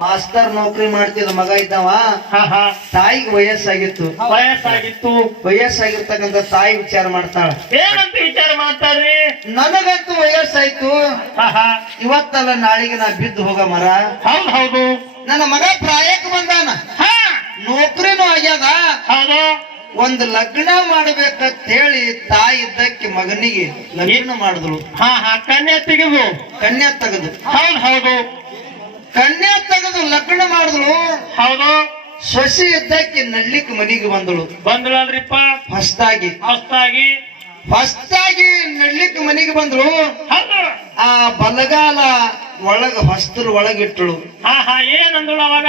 Master ನೌಕರಿ ಮಾಡ್ತಿದ್ದ ಮಗ ಇದ್ದವ. ತಾಯಿಗೆ ವಯಸ್ಸಾಗಿತ್ತು. ವಯಸ್ಸಾಗಿತ್ತು. ವಯಸ್ಸಾಗಿರ್ತಕ್ಕಂಥ ತಾಯಿ ವಿಚಾರ ಮಾಡ್ತಾಳ. ಏನಂತ ವಿಚಾರ ಮಾಡ್ತಾರ್ರಿ? ನನಗಂತೂ ವಯಸ್ಸಾಯ್ತು. ಇವತ್ತಲ್ಲ ನಾಳಿಗೆ ನಾ ಬಿದ್ದು ಹೋಗ ಮರ. ಹೌದು ಹೌದು. ನನ್ನ ಮಗ ಪ್ರಾಯಕ್ಕೆ ಬಂದಾನ. ಹಾ. ನೌಕರಿನೂ ಆಗ್ಯದ. ಒಂದು ಒಂದ್ ಲಗ್ನ ಮಾಡ್ಬೇಕಂತ ಹೇಳಿ ತಾಯಿ ಇದ್ದಕ್ಕೆ ಮಗನಿಗೆ ಲಗ್ನ ಮಾಡಿದ್ರು ಹಾ ಹಾ. ಕನ್ಯಾ ತೆಗೆದು. ಕನ್ಯಾ ತೆಗೆದು. ಹೌದು ಹೌದು. ಕನ್ಯಾ ತೆಗೆದು ಲಗ್ನ ಮಾಡಿದ್ಳು ಹೌದು. ಸೊಸಿ ಇದ್ದಕ್ಕೆ ನಡ್ಲಿಕ್ಕೆ ಮನಿಗೆ ಬಂದಳು. ಬಂದ್ರಲ್ರಿಪ್ಪ ಫಸ್ಟಾಗಿ. ಹೊಸ್ತಾಗಿ ಫಸ್ಟಾಗಿ ನಡ್ಲಿಕ್ಕೆ ಮನಿಗೆ ಬಂದ್ರು ಹೌದು. ಆ ಬಲಗಾಲ ಒಳಗ ಹೊಸ್ತರು ಒಳಗಿಟ್ಟಳು ಹಾ ಹಾ ಏನಂದಳು ಅವಾಗ?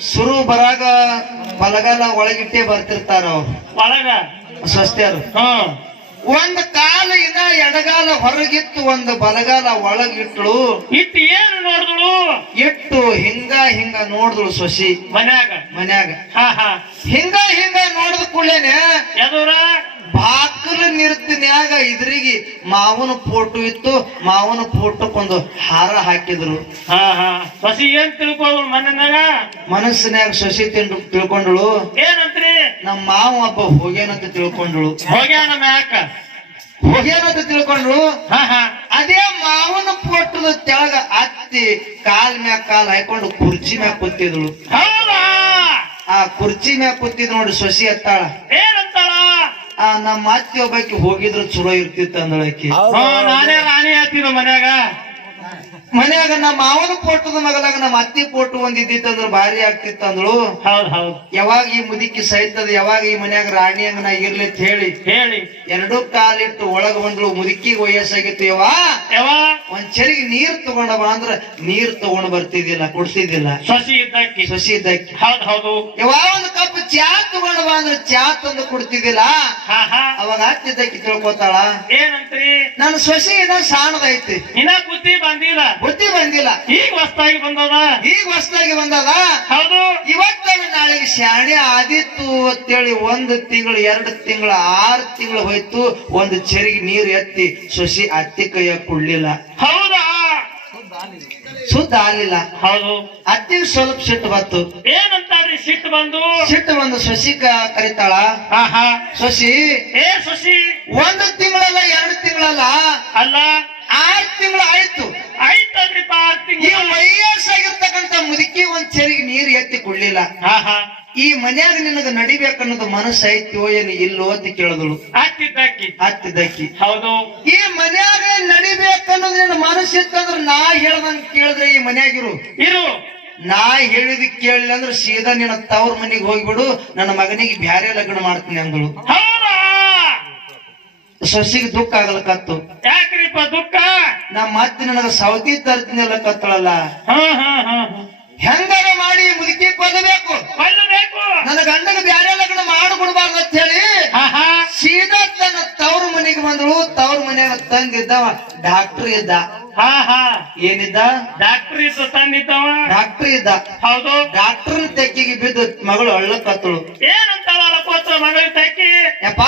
ಸುರು ಬರಾಗ ಬಲಗಾಲ ಒಳಗಿಟ್ಟೇ ಬರ್ತಿರ್ತಾರ ಅವ್ರು. ಒಳಗ? ಸ್ವಸ್ತಿಯರು. ಹ್ಮ್. ಒಂದ್ ಕಾಲ ಇದ ಎಡಗಾಲ ಹೊರಗಿತ್ತು ಒಂದು ಬಲಗಾಲ ಒಳಗಿಟ್ಲು ಇಟ್ಟು ಏನು ನೋಡಿದಳು? ಇಟ್ಟು ಹಿಂಗ ಹಿಂಗ ನೋಡಿದ್ಳು ಸೊಸಿ. ಮನ್ಯಾಗ. ಮನ್ಯಾಗ. ಹಾ ಹಾ. ಹಿಂಗ ಹಿಂಗ ನೋಡಿದ ಕೂಡಲೇನೆ ಎದುರ ಆಗ ಇದ್ರಿಗೆ ಮಾವನ ಫೋಟೋ ಇತ್ತು ಮಾವನ ಫೋಟೋಕ್ಕೊಂದು ಹಾರ ಹಾಕಿದ್ರು. ಹಾ ಹಾ. ಸಸಿ ಏನ್ ತಿಳ್ಕೊಳ್ಳು ಮನೆಯಾಗ ಮನಸ್ಸಿನಾಗ ಸೊಸಿ ತಿಂಡು ತಿಳ್ಕೊಂಡಳು. ಏನಂತ್ರಿ? ನಮ್ಮ ಮಾವ ಒಬ್ಬ ಹೋಗ್ಯಾನಂತ ತಿಳ್ಕೊಂಡಳು. ಹೋಗ್ಯಾನ ಮ್ಯಾಕ? ಹೋಗ್ಯಾನಂತ ತಿಳ್ಕೊಂಡ್ರು ಹಾ ಹಾ. ಅದೇ ಮಾವನ ಫೋಟೋದ ತೆಳಗ ಅತ್ತಿ ಕಾಲ್ ಮ್ಯಾಗ ಕಾಲ್ ಹಾಕೊಂಡು ಕುರ್ಚಿ ಮ್ಯಾಗ ಕೂತಿದ್ಳು. ಹೌದಾ? ಆ ಕುರ್ಚಿ ಮ್ಯಾಗ ಕೂತಿದ್ ನೋಡಿ ಸಸಿ ಅತ್ತಾಳ. ನಮ್ಮ ಅತ್ತಿ ಒಬ್ಬಾಕಿ ಹೋಗಿದ್ರು ಚಲೋ ಇರ್ತಿತ್ತು ಅಂದಳಕಿ ನಾನೇ ರಾಣಿ ಹೇಳ್ತಿದ್ದ ಮನ್ಯಾಗ. ಮನ್ಯಾಗ ನಮ್ಮ ಮಾವನ ಪೋಟದ ಮಗಲಾಗ ನಮ್ಮ ಅತ್ತಿ ಪೋಟು ಒಂದ್ ಇದ್ದಿತ್ತಂದ್ರ ಭಾರಿ ಆಗ್ತಿತ್ತು ಅಂದಳು ಹೌದ್ ಹೌದ್. ಯಾವಾಗ ಈ ಮುದುಕಿ ಸಹಿತದ ಯಾವಾಗ ಈ ಮನ್ಯಾಗ ರಾಣಿ ಅಂಗನ ಇರ್ಲಿ ಅಂತ ಹೇಳಿ. ಹೇಳಿ. ಎರಡೂ ಕಾಲಿಟ್ಟು ಒಳಗ ಬಂದ್ಳು ಮುದುಕಿಗೆ ವಯಸ್ಸಾಗಿತ್ತು ಯವ್ವ? ಯವಾ ಒಂದ್ ಚರಿಗೆ ನೀರ್ ತಗೊಂಡ ಬಾ ಅಂದ್ರ ನೀರ್ ತಗೊಂಡ್ ಬರ್ತಿದ್ದಿಲ್ಲ ಕುಡ್ಸಿದ್ದಿಲ್ಲ. ಸಸಿ ಇದ್ದಕ್ಕಿ. ಸಸಿ ಇದ್ದಕ್ಕೆ. ಹೌದ್ ಹೌದು. ಯಾವಾಗ ಒಂದು ಕಪ್ ಚಾ ತಗೊಂಡವ ಬಾ ಅಂದ್ರ ಚಾ ತಂದು ಕುಡ್ತಿದ್ದಿಲ್ಲ? ಹಾ ಹಾ. ಅವಾಗ ಆಗ್ತಿದ್ದಕ್ಕಿ ತಿಳ್ಕೊತಾಳ. ಏನಂತ್ರಿ? ನನ್ನ ಸೊಸಿ ಇದ ಸಾಣದೈತಿ. ಇನ್ನ ಬುದ್ಧಿ ಬಂದಿಲ್ಲ. ಬುದ್ಧಿ ಬಂದಿಲ್ಲ. ಈಗ ಹೊಸದಾಗಿ ಬಂದದ? ಈಗ ಹೊಸದಾಗಿ ಬಂದದ? ಹೌದು. ಇವತ್ತಲ್ಲ ನಾಳೆಗೆ ಶಾಣೆ ಆದಿತ್ತು ಅಂತೇಳಿ ಒಂದು ತಿಂಗಳು ಎರಡು ತಿಂಗಳು ಆರು ತಿಂಗಳು ಹೋಯ್ತು. ಒಂದು ಚರಿಗೆ ನೀರು ಎತ್ತಿ ಸೊಸಿ ಅತ್ತಿ ಕೈಯ ಕುಳ್ಳಿಲ್ಲ. ಹೌದಾ? ಸುದ್ದ ಆಗ್ಲಿಲ್ಲ. ಹೌದು. ಅತ್ತಿ ಸ್ವಲ್ಪ ಸಿಟ್ಟು ಬಂತು. ಏನಂತಾರ್ರಿ ಸಿಟ್ಟು ಬಂದು? ಸಿಟ್ಟು ಬಂದು ಶಶಿ ಕರಿತಾಳ. ಹಾ ಹಾ ಸೊಸಿ ಏ ಶಶಿ ಒಂದು ತಿಂಗಳಲ್ಲ ಎರಡು ತಿಂಗಳಲ್ಲ. ಅಲ್ಲ. ಆರು ತಿಂಗಳು ಆಯ್ತು. ಈ ವಯಸ್ಸಾಗಿರ್ತಕ್ಕಂತ ಮುದುಕಿ ಒಂದ್ ಚರಿಗೆ ನೀರು ಎತ್ತಿ ಕೊಡ್ಲಿಲ್ಲ. ಈ ಮನ್ಯಾಗ ನಿನಗ ನಡಿಬೇಕನ್ನೋದು ಮನಸ್ಸು ಐತಿಯೋ ಏನು ಇಲ್ಲೋ ಅಂತ ಕೇಳಿದಳು. ಹತ್ತಿದ್ದಕ್ಕಿ. ಹತ್ತಿದ್ದಕ್ಕಿ. ಹೌದು. ಈ ಮನ್ಯಾಗ ನಡಿಬೇಕನ್ನೋದು ನಿನ್ನ ಮನಸ್ಸು ಇತ್ತಂದ್ರ ನಾ ಹೇಳ್ದಂಗ ಕೇಳಿದ್ರೆ ಈ ಮನ್ಯಾಗಿರು. ಇರು. ನಾ ಹೇಳಿದ ಕೇಳಿಲ್ಲ ಅಂದ್ರೆ ಸೀದಾ ನಿನ್ನ ತವ್ರ ಮನೆಗೆ ಹೋಗ್ಬಿಡು ನನ್ನ ಮಗನಿಗೆ ಬ್ಯಾರೆ ಲಗ್ನ ಮಾಡ್ತೀನಿ ಅಂದಳು. ಸೊಸಿಗೆ ದುಃಖ ಆಗಲಕತ್ತು ಯಾಕ್ರಿಪ್ಪ ದುಃಖ? ನಮ್ಮ ಮತ್ತೆ ನನಗ ಸೌದಿ ತರ್ತೀನಿ ಕತ್ತಳಲ್ಲ ಹಾ ಹಾ ಹಾ ಹೆಂಗಾರ ಮಾಡಿ ಮುದುಕಿ ಕೊಲ್ಲಬೇಕು? ಕೊಲ್ಲಬೇಕು? ನನ್ನ ಗಂಡನ ಬ್ಯಾರೆ ಲಗ್ನ ಮಾಡಿಕೊಡ್ಬಾರ್ದು ಅಂತ ಹೇಳಿ ಸೀದಾ ತನ್ನ ತವ್ರ ಮನೆಗೆ ಬಂದಳು. ತವ್ರ ಮನ್ಯಾಗ ತಂದಿದ್ದವ ಡಾಕ್ಟರ್ ಇದ್ದ. ಹಾ ಹಾ. ಏನಿದ್ದ? ಡಾಕ್ಟರ್ ಇದ್ದ ತಂದಿದ್ದವ ಡಾಕ್ಟರ್ ಇದ್ದ. ಹೌದು. ಡಾಕ್ಟರ್ ತೆಕ್ಕಿಗೆ ಬಿದ್ದ ಮಗಳು ಅಳ್ಳಕತ್ತಳು ಏನಂತ ಮಗಳ ತೆಕ್ಕಿ? ಯಪ್ಪ!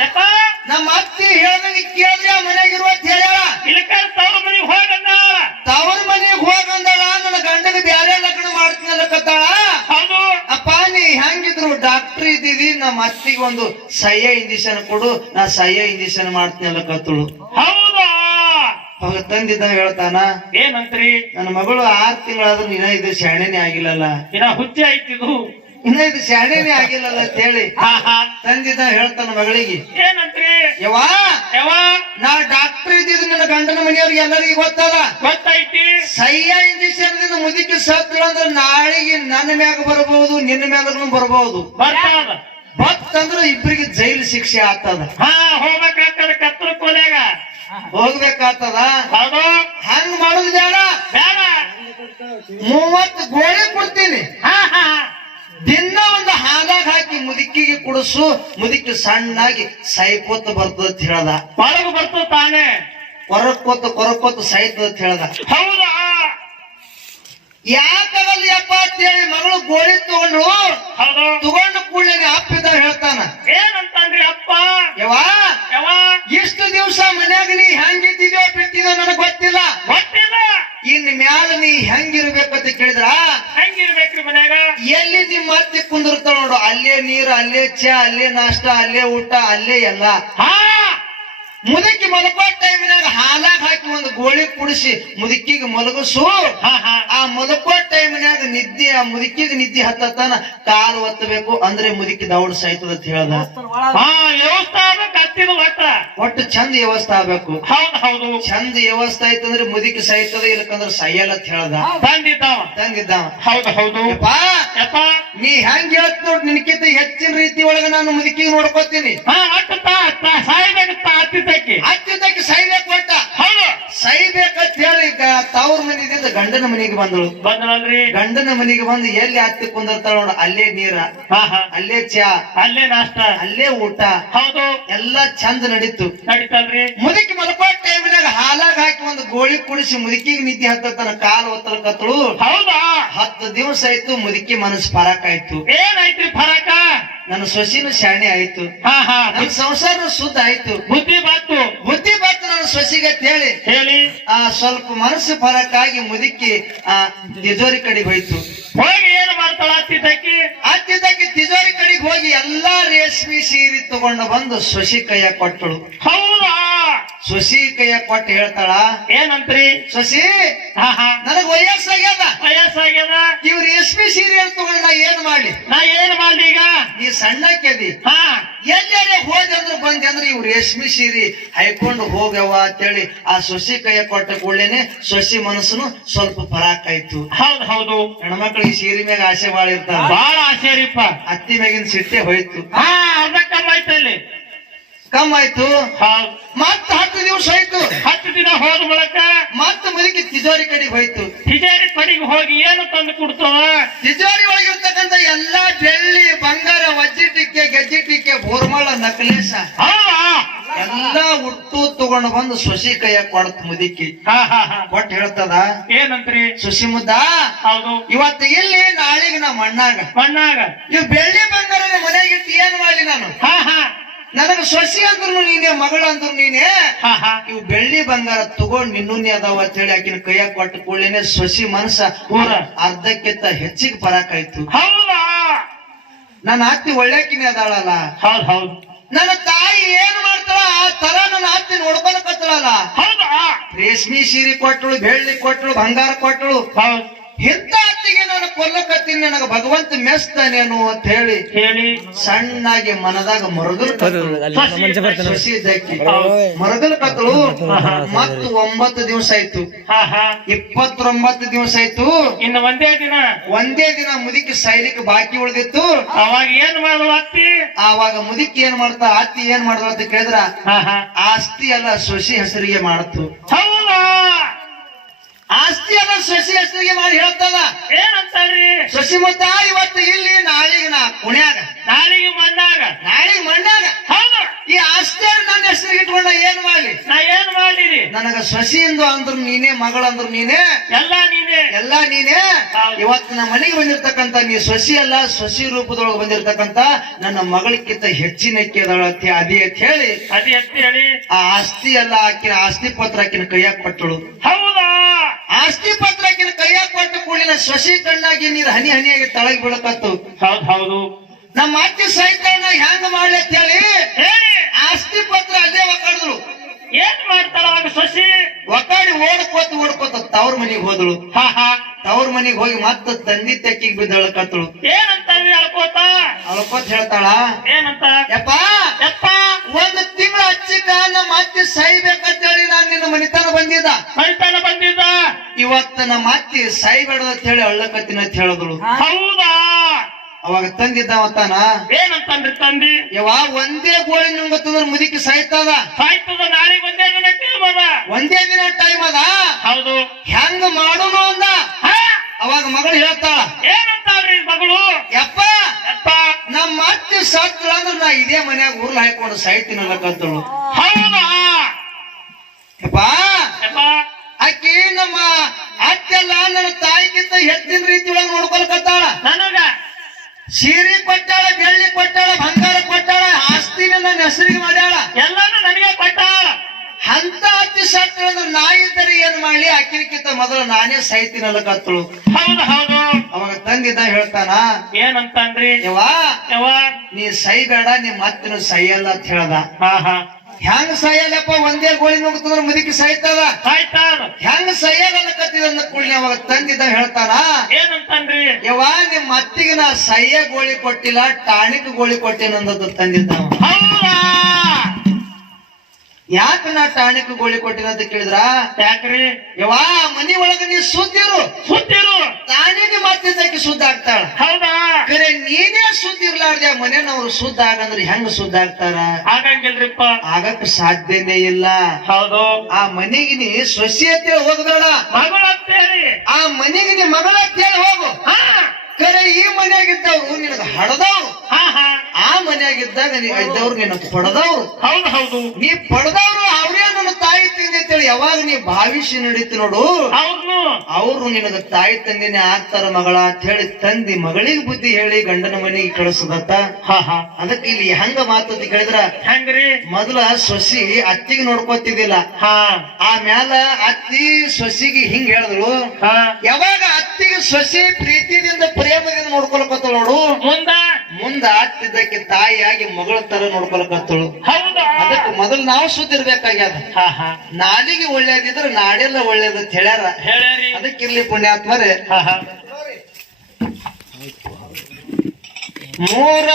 ಯಪ್ಪ! ನಮ್ಮ ಅತ್ತಿ ಹೇಳ್ದಂಗೆ ಕೇಳಿದ್ರೆ ಆ ಮನೆಗಿರುವ ಅಂತ ಹೇಳ್ಯಾಳ. ಇಲ್ಲಕ ತವ್ರ ಮನೆಗೆ ಹೋಗಂದ ತವ್ರ ಮನೆಗೆ ಹೋಗಂದಳ ನನ್ನ ಗಂಡಗ ಬ್ಯಾರೆ ಲಗ್ನ ಮಾಡ್ತೀನಿ ಅಲ್ಲಕತ್ತಾಳ ಹೌದು. ಅಪ್ಪ ನೀ ಹೆಂಗಿದ್ರು ಡಾಕ್ಟರ್ ಇದ್ದೀವಿ ನಮ್ಮ ಅತ್ತಿಗೆ ಒಂದು ಸಯ್ಯ ಇಂಜೆಕ್ಷನ್ ಕೊಡು ನಾ ಸಯ್ಯ ಇಂಜೆಕ್ಷನ್ ಮಾಡ್ತೀನಿ ಹೌದಾ? ಅವಾಗ ತಂದಿದ್ದ ಹೇಳ್ತಾನ ಏನಂತ್ರಿ? ನನ್ನ ಮಗಳು ಆರ್ ತಿಂಗಳಾದ್ರೂ ನೀನ ಇದು ಶಾಣೆನೇ ಆಗಿಲ್ಲಲ್ಲ. ಇನ್ನ ಹುಚ್ಚೆ ಐತಿದು ಇನ್ನ ಇದು ಶಾಣೆನೇ ಆಗಿಲ್ಲಲ್ಲ ಅಂತ ಹೇಳಿ. ತಂದಿದ್ದ ಹೇಳ್ತಾನ ಮಗಳಿಗೆ. ಏನಂತ್ರಿ? ಯವಾ ಯವಾ ನಾ ಡಾಕ್ಟರ್ ಇದ್ದಿದ್ದು ನನ್ನ ಗಂಡನ ಮನೆಯವ್ರಿಗೆ ಎಲ್ಲರಿಗೂ ಗೊತ್ತದ ಗೊತ್ತೈತಿ. ಸಯ್ಯ ಇಂಜೆಕ್ಷನ್ ದಿಂದ ಮುದುಕಿ ಸತ್ತು ಅಂದ್ರೆ ನಾಳೆಗೆ ನನ್ನ ಮ್ಯಾಗ ಬರಬಹುದು ನಿನ್ನ ಮ್ಯಾಗನು ಬರಬಹುದು. ಬರ್ತಾವ. ಬತ್ತಂದ್ರ ಇಬ್ಬರಿಗೆ ಜೈಲು ಶಿಕ್ಷೆ ಆಗ್ತದ. ಹಾ ಹೋಗ್ಬೇಕಾಗ್ತದ ಕತ್ತರ ಕೊಲೆಗ ಹೋಗ್ಬೇಕಾಗ್ತದ? ಹಂಗ್ ಮಾಡುದು ಬೇಡ. ಬೇಡ. ಮೂವತ್ತು ಗೋಳಿ ಕೊಡ್ತೀನಿ ಹಾ ಹಾ ದಿನ ಒಂದು ಹಾಲಾಗ ಹಾಕಿ ಮುದುಕಿಗೆ ಕುಡಿಸು ಮುದುಕಿ ಸಣ್ಣಾಗಿ ಸೈಕೋತ ಬರ್ತದ ಅಂತ ಹೇಳ್ದ. ಒಳಗ ಬರ್ತದ ತಾನೇ. ಕೊರಕೊತ್ತು ಕೊರಕೋತ ಸಾಯ್ತದ ಅಂತ ಹೇಳ್ದ. ಹೌದಾ? ಯಾಕಾಗಲ್ಲ ಅಪ್ಪ ಅಂತ ಹೇಳಿ ಮಗಳು ಗೋಳಿ ತಗೊಂಡು ಹೌದು. ತಗೊಂಡು ಕೂಡಲೇ ಅಪ್ಪಿದ ಹೇಳ್ತಾನ. ಏನಂತಾನ್ರಿ ಅಪ್ಪ? ಯವ್ವ ಯಾವ ಇಷ್ಟು ದಿವಸ ಮನ್ಯಾಗ ನೀ ಹೆಂಗಿದ್ದೀವೋ ಬಿಟ್ಟಿದೋ ನನಗ್ ಗೊತ್ತಿಲ್ಲ. ಗೊತ್ತಿಲ್ಲ. ಇನ್ ಮ್ಯಾಲ ನೀ ಹೆಂಗಿರ್ಬೇಕಂತ ಕೇಳಿದ್ರ? ಹೆಂಗಿರ್ಬೇಕ್ರಿ ಮನ್ಯಾಗ? ಎಲ್ಲಿ ನಿಮ್ ಮರ್ತಿ ಕುಂದಿರ್ತಾವ ನೋಡು. ಅಲ್ಲೇ ನೀರು ಅಲ್ಲೇ ಚಾ ಅಲ್ಲೇ ನಾಷ್ಟ ಅಲ್ಲೇ ಊಟ ಅಲ್ಲೇ ಎಲ್ಲಾ. ಹಾ ಮುದುಕಿ ಮಲಗುವ ಟೈಮಿನಾಗ ಹಾಲಾಗ ಹಾಕಿ ಒಂದು ಗೋಳಿ ಕುಡಿಸಿ ಮುದುಕಿಗೆ ಮಲಗಿಸು. ಹಾ ಹಾ. ಆ ಮಲಗುವ ಟೈಮಿನಾಗ ನಿದ್ದೆ ಆ ಮುದುಕಿಗೆ ನಿದ್ದೆ ಹತ್ತತನ ಕಾಲು ಒತ್ತಬೇಕು ಅಂದ್ರೆ ಮುದುಕಿ ದೌಡ್ ಸಾಯ್ತದ ಅಂತ ಹೇಳ್ದ. ಹಾ ವ್ಯವಸ್ಥೆ ಆಗ್ಬೇಕು ಹತ್ತಿದ ಒಟ್ಟ ಒಟ್ಟು ಚಂದ ವ್ಯವಸ್ಥೆ ಆಗ್ಬೇಕು. ಹೌದು ಹೌದು. ಚಂದ ವ್ಯವಸ್ಥೆ ಆಯ್ತಂದ್ರೆ ಮುದುಕಿ ಸಾಯ್ತದ ಇಲ್ಲಕಂದ್ರೆ ಸಾಯಲ್ಲ ಅಂತ ಹೇಳ್ದ. ಹೌದು. ಹೌದು ನೀ ಹೆಂಗ್ ಹೇಳ್ತ ನೋಡ್ ನಿನ್ಕಿಂತ ಹೆಚ್ಚಿನ ರೀತಿ ಒಳಗ ನಾನು ಮುದುಕಿಗೆ ನೋಡ್ಕೋತೀನಿ. ಹಾ ಸಾಯ್ಬೇಕು ಹತ್ತಿದ್ದಕ್ಕೆ ಅತ್ಯುತ್ತಕ್ಕೆ ಸಾಯ್ಬೇಕು ಸಾಯ್ಬೇಕಂತ ಹೇಳಿ ಈಗ ತವ್ರ ಮನೆಯಿಂದ ಗಂಡನ ಮನೆಗೆ ಬಂದಳು. ಬಂದ್ರಿ ಗಂಡನ ಮನೆಗೆ ಬಂದು ಎಲ್ಲಿ ಹತ್ತಿ ಕುಂದಿರ್ತಾಳ ನೋಡ ಅಲ್ಲೇ ನೀರ ಹಾ ಹಾ. ಅಲ್ಲೇ ಚಾ ಅಲ್ಲೇ ನಾಷ್ಟ. ಅಲ್ಲೇ ಊಟ. ಹೌದು. ಎಲ್ಲಾ ಚಂದ ನಡೀತು. ನಡೀತಲ್ರಿ? ಮುದುಕಿ ಮಲ್ಕೋ ಟೈಮಿನಾಗ ಹಾಲಾಗ ಹಾಕಿ ಒಂದು ಗೋಳಿ ಕುಡಿಸಿ ಮುದುಕಿಗೆ ನಿದ್ದೆ ಹತ್ತತನ ಕಾಲು ಒತ್ತಲ ಕತ್ತಳು. ಹೌದಾ? ಹತ್ತು ದಿವಸ ಆಯ್ತು ಮುದುಕಿ ಮನಸ್ಸು ಫರಕ್ ಆಯ್ತು. ಏನಾಯ್ತು ಫರಕ? ನನ್ನ ಸೊಸಿನ ಶಾಣೆ ಆಯ್ತು. ಹಾ ಹಾ. ನನ್ ಸಂಸಾರ ಶುದ್ಧ ಆಯ್ತು. ಬುದ್ಧಿ ಬಂತು. ಅಂತ ಹೇಳಿ. ಹೇಳಿ. ಆ ಸ್ವಲ್ಪ ಮನಸ್ಸು ಫರಕ್ಕಾಗಿ ಮುದುಕಿ ಆ ತಿಜೋರಿ ಕಡೆಗೆ ಹೋಯ್ತು. ಹೋಗಿ ಏನು ಮಾಡ್ತಾಳ ಅತ್ತಿದ್ದಕ್ಕೆ? ಅತ್ತಿದ್ದಕ್ಕೆ ತಿಜೋರಿ ಕಡೆಗೆ ಹೋಗಿ ಎಲ್ಲಾ ರೇಷ್ಮೆ ಸೀರೆ ತಗೊಂಡು ಬಂದು ಸೊಸಿ ಕೈಯ ಕೊಟ್ಟಳು. ಹೌದಾ? ಸೊಸಿ ಕೈಯ ಕೊಟ್ಟು ಹೇಳ್ತಾಳ ಏನಂತ್ರಿ? ಸೊಸಿ ನನಗ್ ವಯಸ್ಸಾಗ್ಯದ. ವಯಸ್ಸಾಗ್ಯದ? ಇವ್ ರೇಷ್ಮೆ ಸೀರೆ ತಗೊಂಡ ನಾ ಏನ್ ಮಾಡ್ಲಿ? ನಾ ಏನ್ ಮಾಡ್ಲಿ ಈಗ? ನೀ ಕೆದಿ ಹಾ. ಎಲ್ಲೆಲ್ಲಿ ಹೋದೆ ಅಂದ್ರೆ ಬಂದೆ ಅಂದ್ರೆ ಇವ್ ರೇಷ್ಮೆ ಸೀರೆ ಹೈಕೊಂಡು ಹೋಗವ ಅಂತೇಳಿ ಆ ಸೊಸಿ ಕೈ ಕೊಟ್ಟ ಕೂಡಲೇನೆ ಸೊಸಿ ಮನಸ್ಸುನು ಸ್ವಲ್ಪ ಫರಾಕ್ ಆಯ್ತು. ಹೌದು ಹೌದು. ಈ ಸೀರೆ ಮ್ಯಾಗ ಆಸೆ ಬಾಳ ಇರ್ತಾರೆ ಬಾಳ ರೀಪ ಅತ್ತಿ ಮೇಗಿನ ಸಿಟ್ಟೆ ಹೋಯ್ತು. ಹಾ ಅರ್ಧ ಕಮ್ಮಿ ಆಯ್ತಲ್ಲಿ. ಕಮ್ ಆಯ್ತು? ಮತ್ತ ಹತ್ತು ದಿವಸ ಆಯ್ತು. ಹತ್ತು ದಿನ ಹೋದ ಬಳಕ ಮತ್ತ ಮುದುಕಿ ತಿಜೋರಿ ಕಡೆಗೆ ಹೋಯ್ತು. ತಿಜೋರಿ ಕಡೆಗೆ ಹೋಗಿ ಏನು ತಂದು ಕೊಡ್ತಾವ ತಿಜೋರಿ ಒಳಗಿರ್ತಕ್ಕಂತ ಎಲ್ಲಾ ಬೆಳ್ಳಿ ಬಂಗಾರ ವಜ್ಜಿಟಿಕೆ ಗೆಜ್ಜಿಟಿಕೆ ಬೋರ್ಮಳ ನಕಲೇಶ ಎಲ್ಲಾ ಹುಟ್ಟು ತಗೊಂಡು ಬಂದು ಸೊಸಿ ಕೈಯ ಕೊಡತ್ ಮುದುಕಿ. ಹಾ ಹಾ ಹಾ. ಕೊಟ್ಟು ಹೇಳ್ತದ? ಏನಂತ್ರಿ? ಸುಸಿ ಮುದ್ದ? ಹೌದು. ಇವತ್ತು ಇಲ್ಲಿ ನಾಳೆಗೆ ನಮ್ಮ ಮಣ್ಣಾಗ. ಮಣ್ಣಾಗ. ಇವ್ ಬೆಳ್ಳಿ ಬಂಗಾರ ಮನೆಗಿಟ್ಟು ಏನ್ ಮಾಡಿ ನಾನು? ಹಾ ಹಾ. ನನಗ ಸೊಸಿ ಅಂದ್ರು ನೀನೆ ಮಗಳು ಅಂದ್ರು ನೀನೆ. ಹಾ ಹಾ. ಇವ್ ಬೆಳ್ಳಿ ಬಂಗಾರ ತಗೊಂಡ್ ನಿನ್ನೂನಿ ಅದಾವ ಅಂತ ಹೇಳಿ ಆಕಿನ ಕೈಯಾಗ ಕೊಟ್ಟ ಕೂಡಲೇನೆ ಸೊಸಿ ಮನಸ್ಸ ಅರ್ಧಕ್ಕಿಂತ ಹೆಚ್ಚಿಗೆ ಬರಾಕಾಯ್ತು ನನ್ನ ಅತ್ತಿ ಒಳ್ಳೆಕಿನೇ ಅದಾಳಲ್ಲ. ಹೌದ್ ಹೌದು. ನನ್ನ ತಾಯಿ ಏನ್ ಮಾಡ್ತಾಳ ಆ ತರ ನನ್ನ ಆತ್ತಿ ನೋಡ್ಕೊಳಕತ್ತಳಲ್ಲ. ಹೌದಾ? ರೇಷ್ಮಿ ಸೀರೆ ಕೊಟ್ಟಳು ಬೆಳ್ಳಿ ಕೊಟ್ಟಳು ಬಂಗಾರ ಕೊಟ್ಟಳು. ಹೌದು. ಇಂಥ ನಾನು ಕೊಲ್ಲಕತ್ತೀನಿ ನನಗೆ ಭಗವಂತ ಮೆಸ್ತಾನೇನು ಅಂತ ಹೇಳಿ ಹೇಳಿ. ಸಣ್ಣಾಗಿ ಮನದಾಗ ಮರಗಲ್ ಮರಗಲ್ ಕತ್ತಳು ಮತ್ತು ಒಂಬತ್ತು ದಿವಸ ಆಯ್ತು. ಇಪ್ಪತ್ತೊಂಬತ್ತು ದಿವಸ ಆಯ್ತು. ಇನ್ನು ಒಂದೇ ದಿನ? ಒಂದೇ ದಿನ ಮುದುಕಿ ಸೈಲಿಕ್ ಬಾಕಿ ಉಳಿದಿತ್ತು. ಅವಾಗ ಏನ್ ಮಾಡುವ ಅತ್ತಿ? ಆವಾಗ ಮುದುಕಿ ಏನ್ ಮಾಡ್ತಾ ಅತ್ತಿ ಏನ್ ಮಾಡ್ದ ಅಂತ ಕೇಳಿದ್ರ ಹಾ ಹಾ. ಆಸ್ತಿ ಎಲ್ಲ ಸೊಸಿ ಹೆಸರಿಗೆ ಮಾಡ್ತು. ಹೌದಾ? ಆಸ್ತಿ ಅದ ಶಶಿ ಹೆಸರಿಗೆ ಮಾಡಿ ಹೇಳ್ತದ ಏನಂತಾರ್ರಿ? ಶಶಿ ಮುದ್ದ ಇವತ್ತು ಇಲ್ಲಿ ನಾಳಿಗೆ ನಾ ಪುಣ್ಯಾಗ ನಾಳಿಗೆ ಮಣ್ಣಾಗ ನಾಳಿಗೆ ಮಣ್ಣಾಗ ಹೌದು. ಈ ಆಸ್ತಿ ನನ್ನ ಹೆಸರಿಗೆ ಇಟ್ಕೊಂಡ ಏನ್ ಮಾಡ್ಲಿ? ನಾ ಏನ್ ಮಾಡಿರಿ ನನಗ ಸೊಸಿಯಿಂದ ಅಂದ್ರು ನೀನೇ ಮಗಳಂದ್ರು ನೀನೇ. ಎಲ್ಲಾ ನೀನೆ. ಎಲ್ಲಾ ನೀನೇ. ಇವತ್ತು ನಮ್ಮ ಮನೆಗೆ ಬಂದಿರ್ತಕ್ಕಂತ ನೀ ಶಶಿ ಅಲ್ಲ ಶಶಿ ರೂಪದೊಳಗೆ ಬಂದಿರ್ತಕ್ಕಂತ ನನ್ನ ಮಗಳಿಗಿಂತ ಹೆಚ್ಚಿನ ಅದಿ ಅಂತ ಹೇಳಿ ಅದಿ ಅಂತ ಹೇಳಿ. ಆ ಆಸ್ತಿ ಎಲ್ಲ ಆಕಿನ ಆಸ್ತಿ ಪತ್ರ ಆಕಿನ ಕೈಯಾಗ ಕೊಟ್ಟಳು. ಹೌದಾ. ಆಸ್ತಿ ಪತ್ರ ಕೈಯಾಗ ಕೊಟ್ಟ ಕೂಡಲಿನ ಸೊಸಿ ಕಣ್ಣಾಗಿ ನೀರು ಹನಿ ಹನಿಯಾಗಿ ತಳಗಿ ಬೀಳಕತ್ತು. ಹೌದ್ ಹೌದು. ನಮ್ಮ ಅಜ್ಜಿ ಸಾಹಿತ್ಯನ ಹೆಂಗ ಮಾಡ್ಲಿ ಅಂತ ಹೇಳಿ ಆಸ್ತಿ ಪತ್ರ ಅಲ್ಲೇ ಒಕ್ಕಾಡಿದ್ರು ಏನ್ ಮಾಡ್ತಾಳ ಅವಾಗ ಸಸಿ ಒಕ್ಕಾಡಿ ಓಡ್ಕೋತ ಓಡ್ಕೋತ ತವ್ರ ಮನೆಗೆ ಹೋದಳು. ಹಾ ಹಾ. ತವ್ರ ಮನೆಗೆ ಹೋಗಿ ಮತ್ತೆ ತಂದಿ ತೆಕ್ಕಿಗೆ ಬಿದ್ದಳಕತ್ತಳು ಏನಂತ ಅಳ್ಕೋತ? ಅಳ್ಕೋತ ಹೇಳ್ತಾಳ? ಏನಂತ? ಯಪ್ಪ. ಯಪ್ಪ. ಒಂದು ತಿಂಗಳ ಅಚ್ಚಿಕ ನಮ್ಮ ಅತ್ತಿ ಸಹಿಬೇಕಂತ ಹೇಳಿ ನಾನು ನಿನ್ನ ಮನಿತನ ಬಂದಿದ್ದ. ಮನಿತನ ಬಂದಿದ್ದ? ಇವತ್ತ ನಮ್ಮ ಅತ್ತಿ ಸಾಯ್ಬೇಡದ ಅಂತ ಹೇಳಿ ಅಳ್ಳಕತ್ತಿನ ಅಂತ ಹೇಳಿದಳು ಹೌದಾ? ಅವಾಗ ತಂದಿದ್ದಾವ ತಾನ? ಏನಂತಂದ್ರಿ ತಂದಿ? ಯವ್ವ ಒಂದೇ ಗೋಳಿ ನುಂಗತ್ತಂದ್ರ ಮುದಿಕ್ಕೆ ಸಾಯ್ತದ? ಸಾಯ್ತದ ನಾಳೆ ಒಂದೇ ದಿನ ಟೈಮ್ ಅದ. ಒಂದೇ ದಿನ ಟೈಮ್ ಅದ? ಹೌದು. ಹೆಂಗ ಮಾಡೋನು ಅಂದ? ಹಾ. ಅವಾಗ ಮಗಳು ಹೇಳ್ತಾಳ ಏನಂತಾಳ್ರಿ ಮಗಳು? ಯಪ್ಪ ಯಪ್ಪ. ನಮ್ಮ ಅತ್ತಿ ಸತ್ತಳ ಅಂದ್ರೆ ನಾ ಇದೇ ಮನ್ಯಾಗ ಉರ್ಲ್ ಹಾಕೊಂಡು ಸಾಯ್ತೀನಿ ಕತ್ತಳು ಹೌದಾ ಯಪ್ಪ ಯಪ್ಪ ಆಕಿ ನಮ್ಮ ಅತ್ತೆಲ್ಲ ನನ್ನ ತಾಯಿಗಿಂತ ಹೆಚ್ಚಿನ ರೀತಿ ಒಳಗೆ ನೋಡ್ಕೊಳಕತ್ತಾಳ ನನಗ ಸೀರೆ ಕೊಟ್ಟಾಳ ಬೆಳ್ಳಿ ಕೊಟ್ಟಾಳ ಬಂಗಾರ ಕೊಟ್ಟಾಳ ಆಸ್ತಿನ ನನ್ನ ಹೆಸರಿಗೆ ಮಾಡ್ಯಾಳ. ಎಲ್ಲಾನು ನನಗೆ ಕೊಟ್ಟಾಳ. ಅಂತ ಹತ್ತಿ ಸತ್ಳ ಅಂದ್ರೆ ನಾ ಇದ್ದರೆ ಏನ್ ಮಾಡ್ಲಿ? ಅಕ್ಕಿಕ್ಕಿಂತ ಮೊದಲು ನಾನೇ ಸಾಯ್ತೀನಲ್ಲ ಕತ್ತಳು ಹೌದು ಹೌದು. ಅವಾಗ ತಂದೆ ತಂದಿದ್ದ ಹೇಳ್ತಾನ ಯವ್ವಾ ಯವ್ವ? ನೀ ಸೈ ಬೇಡ ನಿಮ್ ಮತ್ತಿನ ಸೈಯಲ್ಲ ಅಂತ ಹೇಳ್ದ. ಹಾ ಹಾ ಹೆಂಗ್ ಸಾಯಲ್ಲಪ್ಪ? ಒಂದೇ ಗೋಳಿ ನುಗ್ತಂದ್ರ ಮುದುಕಿ ಸಾಯ್ತದ? ಆಯ್ತಾನ ಹೆಂಗ್ ಸೈಯಲ್ಲ ಅನ್ನಕತ್ತಿದ ಕೂಡಲೇ ಅವಾಗ ತಂದಿದ್ದ ಹೇಳ್ತಾರ ಏನಂತಂದ್ರಿ? ಯವಾ ನಿಮ್ಮ ಅತ್ತಿಗೆ ನಾ ಸಯ್ಯ ಗೋಳಿ ಕೊಟ್ಟಿಲ್ಲ ಟಾಣಿಕ್ ಗೋಳಿ ಕೊಟ್ಟೇನ ಅಂದದ್ದು ತಂದಿದ್ದ ಯಾಕ ನಾ ಟಾಣಿಕ್ ಗೋಳಿ ಕೊಟ್ಟಿನ ಅಂತ ಕೇಳಿದ್ರ? ಯಾಕ್ರಿ? ಯವಾ ಮನಿ ಒಳಗ ನೀ ಸುದ್ದಿರು. ಸುತ್ತಿರು ತಾನೇ ನಿಮ್ಮ ಅತ್ತಿದ್ದಕ್ಕೆ ಸುದ್ದ ಆಗ್ತಾಳ ಹೌದಾ ಖರೆ ನೀನೇ ಸುದ್ದ ಇರ್ಲಾರ್ದೆ ಮನೆಯವ್ರು ಶುದ್ಧ ಆಗಂದ್ರೆ ಹೆಂಗ್ ಶುದ್ಧ ಆಗ್ತಾರ? ಆಗಂಗಿಲ್ರಿಪ್ಪ. ಆಗಕ್ ಸಾಧ್ಯನೇ ಇಲ್ಲ. ಹೌದು. ಆ ಮನೆಗೆ ನೀ ಸೊಸಿ ಅಂತೇಳಿ ಹೋಗಬೇಡ. ಆ ಮನೆಗೆ ನೀ ಮಗಳ ಅಂತೇಳಿ ಹೋಗು. ಹಾ. ಖರೆ ಈ ಮನೆಯಾಗಿದ್ದವ್ರು ನಿನಗ ಹಡದವ್ರು. ಹಾ ಹಾ. ಆ ಮನೆಯಾಗಿದ್ದಾಗ ನೀ ಇದ್ದವ್ರು ನಿನ್ನ ಪಡೆದವ್ರು. ಹೌದು ಹೌದು. ನೀ ಪಡೆದವ್ರು ಅವರೇ ನನ್ನ ತಾಯಿ ತಂದೆ ಅಂತೇಳಿ ಯಾವಾಗ ನೀ ಭಾವಿಷ್ಯ ನಡೀತಿ ನೋಡು. ಅವರು ನಿನಗ ತಾಯಿ ತಂದೆನೆ ಆಗ್ತಾರ ಮಗಳ ಅಂತ ಹೇಳಿ ತಂದಿ ಮಗಳಿಗೆ ಬುದ್ಧಿ ಹೇಳಿ ಗಂಡನ ಮನೆಗೆ ಕಳಿಸದತ್ತ. ಹಾ ಹಾ. ಅದಕ್ಕೆ ಇಲ್ಲಿ ಹೆಂಗ ಮಾತಂತ ಕೇಳಿದ್ರ? ಹೆಂಗ್ರಿ? ಮೊದಲ ಸೊಸಿ ಅತ್ತಿಗೆ ನೋಡ್ಕೊತಿದ್ದಿಲ್ಲ. ಹಾ. ಮ್ಯಾಲ ಅತ್ತಿ ಸೊಸಿಗೆ ಹಿಂಗ್ ಹೇಳಿದ್ರು. ಹಾ. ಯಾವಾಗ ಅತ್ತಿಗೆ ಸೊಸಿ ಪ್ರೀತಿದಿಂದ ಪ್ರೇಮದಿಂದ ನೋಡ್ಕೊಳಕತ್ತಳು ನೋಡು. ಮುಂದ? ಮುಂದ ಅತ್ತಿದ್ದಕ್ಕೆ ತಾಯಿಯಾಗಿ ಮಗಳ ತರ ನೋಡ್ಕೊಳಕತ್ತಳು ಹೌದಾ? ಅದಕ್ಕೆ ಮೊದಲು ನಾವು ಸುದ್ದಿರ್ಬೇಕಾಗ್ಯದ ಹಾ ಹಾ. ನಾಲಿಗೆ ಒಳ್ಳೇದಿದ್ರೆ ನಾಡೆಲ್ಲ ಒಳ್ಳೇದು ಅಂತ ಹೇಳ್ಯಾರ. ಹೇಳ್ಯಾರಿ. ಅದಕ್ಕಿರ್ಲಿ ಪುಣ್ಯಾತ್ಮರೇ. ಹಾ ಹಾ. ಮೂರ